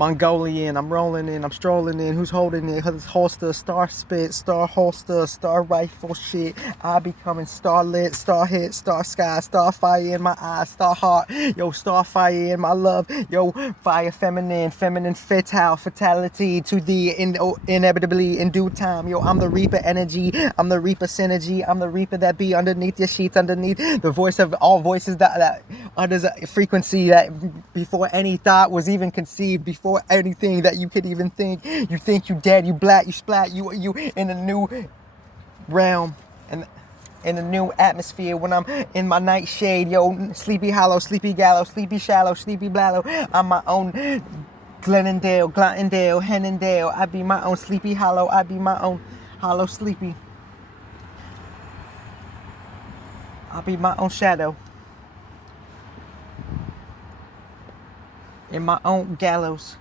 Mongolian, I'm rolling in, I'm strolling in. Who's holding it? His holster, star spit, star holster, star rifle shit. I be coming starlit, star hit, star sky, star fire in my eyes, star heart. Yo, star fire in my love. Yo, fire feminine, feminine fatal, fatality to the inevitably in due time. Yo, I'm the reaper energy, I'm the reaper synergy, I'm the reaper that be underneath your sheets, underneath the voice of all voices that utters a frequency that before any thought was even conceived, before anything that you could even think. You think you dead, you black, you splat, you in a new realm and in a new atmosphere when I'm in my nightshade. Yo, sleepy hollow, sleepy gallow, sleepy shallow, sleepy blallow. I'm my own Glendale, Glottondale, Hennendale. I be my own sleepy hollow. I be my own hollow sleepy. I'll be my own shadow. In my own gallows.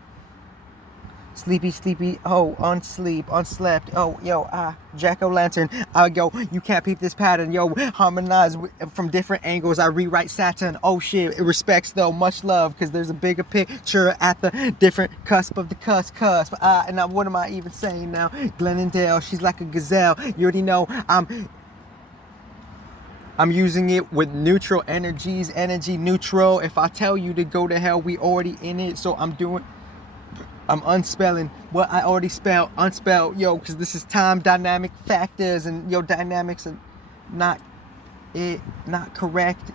Sleepy, sleepy, oh, unsleep, unslept, oh, yo, jack-o'-lantern, I go, you can't peep this pattern, yo, harmonize from different angles, I rewrite Saturn, oh shit, it respects though, much love, because there's a bigger picture at the different cusp of the cusp, and now what am I even saying now, Glendale, she's like a gazelle, you already know, I'm using it with neutral energies, energy neutral, if I tell you to go to hell, we already in it, so I'm unspelling what I already spelled, unspelled, yo, because this is time dynamic factors, and yo, dynamics are not correct.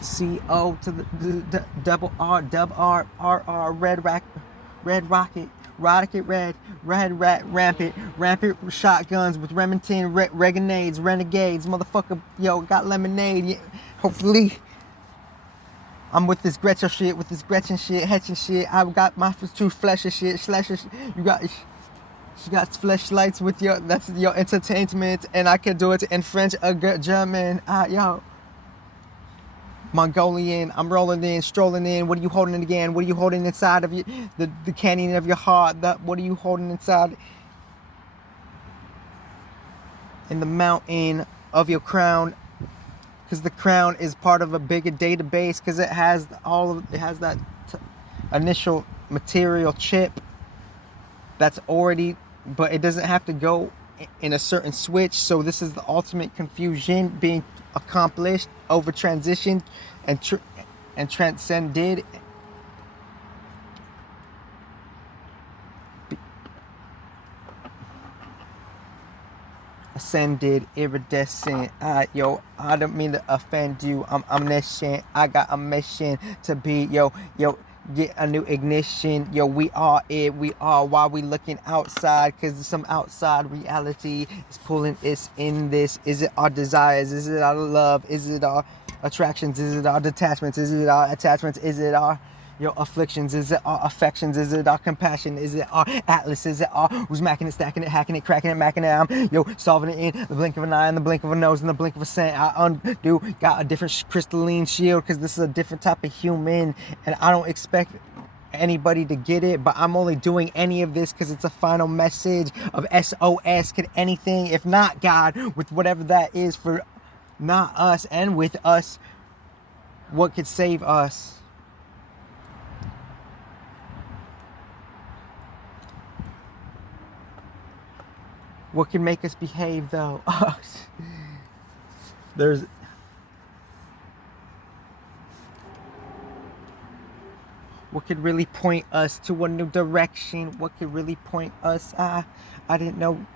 CO to the double R, dub R, RR, red rocket, red rat, rampant shotguns with Remington, renegades, motherfucker, yo, got lemonade, yeah, hopefully. I'm with this Gretchen shit, Hetchen shit. I got my two flesher shit, slasher shit. She got fleshlights with that's your entertainment, and I can do it in French, German. Yo. Mongolian, I'm rolling in, strolling in. What are you holding again? What are you holding inside of you? The canyon of your heart. What are you holding inside? In the mountain of your crown. Because the crown is part of a bigger database, because it has that initial material chip that's already, but it doesn't have to go in a certain switch. So this is the ultimate confusion being accomplished, over transitioned, and transcended. Ascended, iridescent. Yo, I don't mean to offend you. I'm omniscient. I got a mission to be, yo, get a new ignition. Yo, we are it. We are while we looking outside, because some outside reality is pulling us in this. Is it our desires? Is it our love? Is it our attractions? Is it our detachments? Is it our attachments? Is it our afflictions? Is it our affections? Is it our compassion? Is it our atlas? Is it our who's macking it, stacking it, hacking it, cracking it, macking it? I'm solving it in the blink of an eye, in the blink of a nose, in the blink of a cent. I undo, got a different crystalline shield, because this is a different type of human, and I don't expect anybody to get it, but I'm only doing any of this because it's a final message of SOS. Could anything, if not God, with whatever that is for not us and with us, what could save us? What can make us behave, though? There's... What could really point us to a new direction? What could really point us? I didn't know.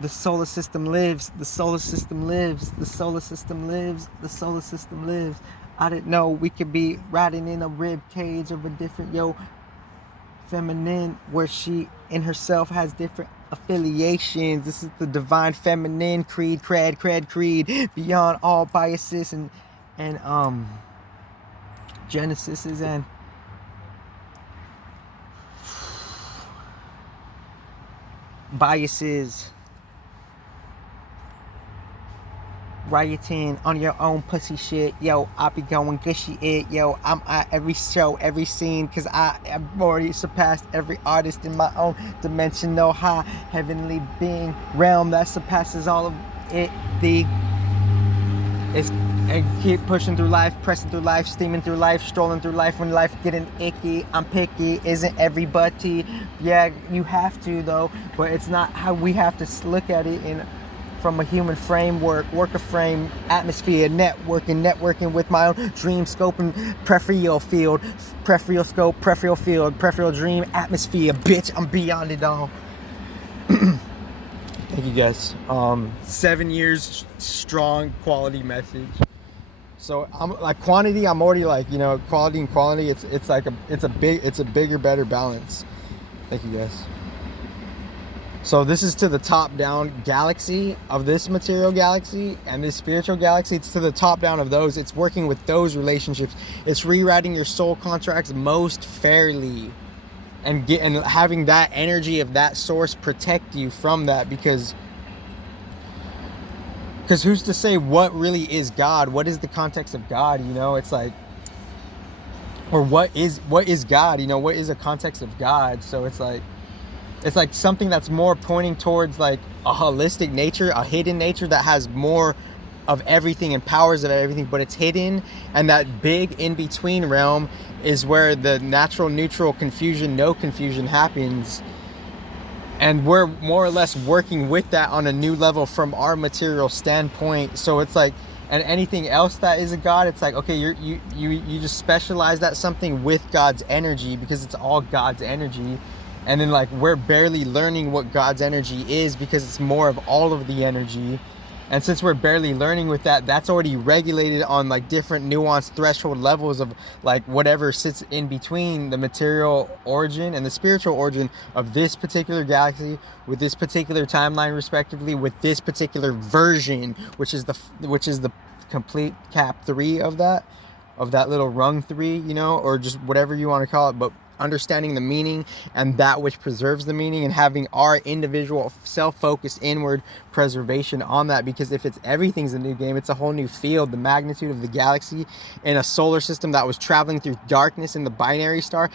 The solar system lives. The solar system lives. The solar system lives. The solar system lives. I didn't know we could be riding in a rib cage of a different, feminine, where she in herself has different affiliations. This is the divine feminine creed, beyond all biases and genesises and biases. Rioting on your own pussy shit. Yo, I be going gushy it. Yo, I'm at every show, every scene, because I have already surpassed every artist in my own dimensional high heavenly being realm that surpasses all of it. It's and keep pushing through life, pressing through life, steaming through life, strolling through life. When life getting icky, I'm picky. Isn't everybody? Yeah, you have to though, but it's not how we have to look at it in from a human framework, worker frame, atmosphere, networking with my own dream scoping, peripheral field, peripheral scope, peripheral field, peripheral dream, atmosphere. Bitch, I'm beyond it all. Thank you guys. 7 years strong quality message. So I'm like quantity. I'm already like, you know, quality and quality. It's a bigger, better balance. Thank you guys. So this is to the top down galaxy of this material galaxy and this spiritual galaxy. It's to the top down of those. It's working with those relationships. It's rewriting your soul contracts most fairly, and having that energy of that source protect you from that, because who's to say what really is God? What is the context of God? You know, it's like, or what is God? You know, what is a context of God? So it's like something that's more pointing towards like a holistic nature, a hidden nature that has more of everything and powers of everything, but it's hidden. And that big in-between realm is where the natural, neutral, confusion, no confusion happens. And we're more or less working with that on a new level from our material standpoint. So it's like, and anything else that is a God, it's like, okay, you just specialize that something with God's energy, because it's all God's energy. And then like we're barely learning what God's energy is, because it's more of all of the energy. And since we're barely learning with that, that's already regulated on like different nuanced threshold levels of like whatever sits in between the material origin and the spiritual origin of this particular galaxy, with this particular timeline respectively, with this particular version, which is the complete cap 3 of that little rung 3, you know, or just whatever you want to call it. But understanding the meaning and that which preserves the meaning, and having our individual self-focused inward preservation on that, because if it's everything's a new game, it's a whole new field. The magnitude of the galaxy in a solar system that was traveling through darkness in the binary star,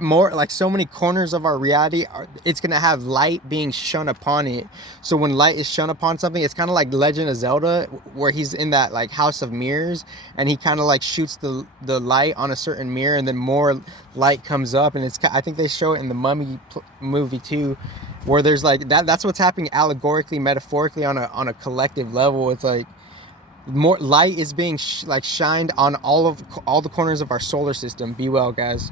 more like so many corners of our reality, it's going to have light being shone upon it. So when light is shone upon something, it's kind of like Legend of Zelda, where he's in that like house of mirrors, and he kind of like shoots the light on a certain mirror, and then more light comes up. And I think they show it in the Mummy movie too, where there's like that's what's happening allegorically, metaphorically, on a collective level. It's like more light is being like shined on all the corners of our solar system. Be well, guys.